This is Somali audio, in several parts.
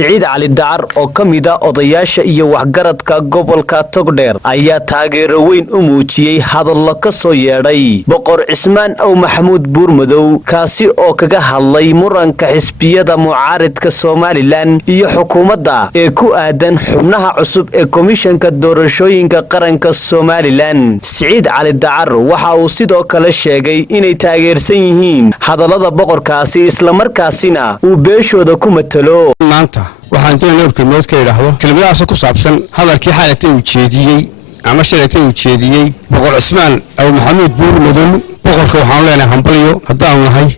Siciid Cali Dacar oo kamida odayaasha iyo waxgaradka gobolka Togdheer ayaa taageero weyn u muujiyay hadallo ka soo yeedhay Boqor Cismaan Aw Maxamuud Buurmadow kaasi oo kaga hadlay muranka xisbiyada mucaaradka Somaliland iyo xukuumadda ee ku aadan xubnaha cusub ee komishanka doorashooyinka qaranka Somaliland. Siciid Cali Dacar waxa uu sidoo kale sheegay inay taageersan yihiin hadallada boqorkaasi isla markaasina uu beeshooda ku matalo. maanta waxaan doonayaa kelmad ka yiraahdo kelmadaas ku saabsan hadalkii xaaladda uu jeediyay ama shalayta uu jeediyay Boqor Cismaan Aw Maxamuud Buurmadow. boqorka waxaan leenahay hambalyo haddaan nahay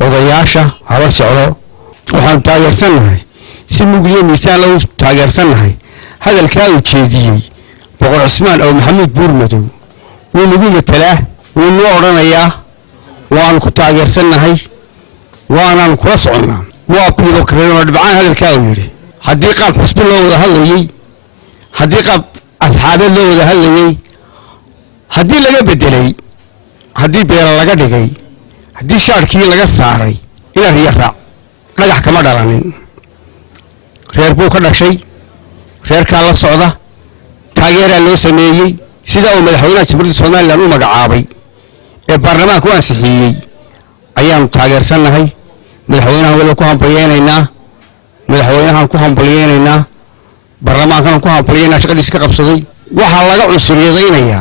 odayaasha habar socdo waxaan taageersanahay si mugliyo miisaan loo taageersanahay hadalkaa uu jeediyay Boqor Cismaan Aw Maxamuud Buurmadow wuu nagu matalaa wuu noo oranayaa waan ku taageersanahay waanaan kula soconaa وابيلو كريم دبعان هذا الكاويري حديقة حسب الله وذا هاللي حديقة أصحاب الله وذا هاللي حدي لقى بدلي حدي بير لقى دقي حدي شاركي لقى ساري إلى ريحة لقى حكمة دارانين خير بوك هذا شيء خير كلا الصعدة تغيير اللي سميه سيدا ومدحونا تبرد صنع لانو مقعابي البرلمان كوان سحيي أيام تغيير سنة هاي madaxweynaha wada ku hambalyeynayna madaxweynaha ku hambalyeynayna barlamaanka ku hambalyeynayna shaqadiisa ka qabsaday waxa laga cusuriyeynaya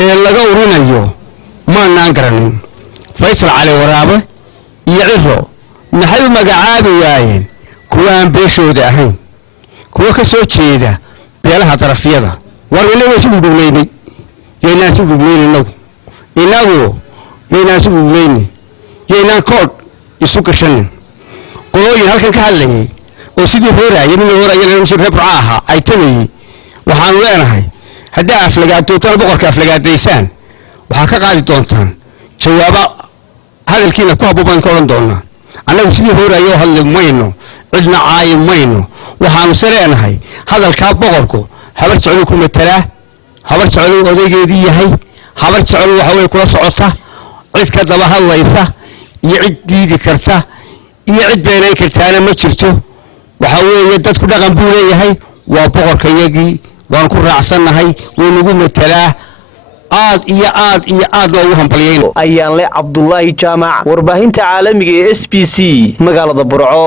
ee laga urinayo ma garanin Faysal Cali Waraabe iyo Ciro maxay magacaabi waayeen kuwa aan beeshooda ahayn kuwa ka soo jeeda beelaha darafyada war waliba isu duuleynay yeena isu duuleynay yeena isu duuleynay yeena kood isu gashan qolooyin halkan ka hadlayay oo sidii horaayay min horaayay soo reebcaaha ay tagay waxaan leenahay haddii aflagaato tan boqorka aflagaadaysan waxa ka qaadi doontaan jawaaba hadalkiina ku haboon ka oran doona anagu sidii horaayay oo hadlay mayno cidna caay mayno waxaan saleenahay hadalka boqorku habar jecel ku matala habar jecel odaygeedii yahay habar jecel waxa way kula socota cid ka daba hadlaysa يعدي كرتا يعد بيني كرتانا ما شرته وحاول يدد كل غنبولة هاي وبقر كيجي وانكر رأسنا هاي ونقوم التلاه عاد وهم بليين أيان لي عبد الله جامع ورباهين تعالمي SPC مقالة برعو.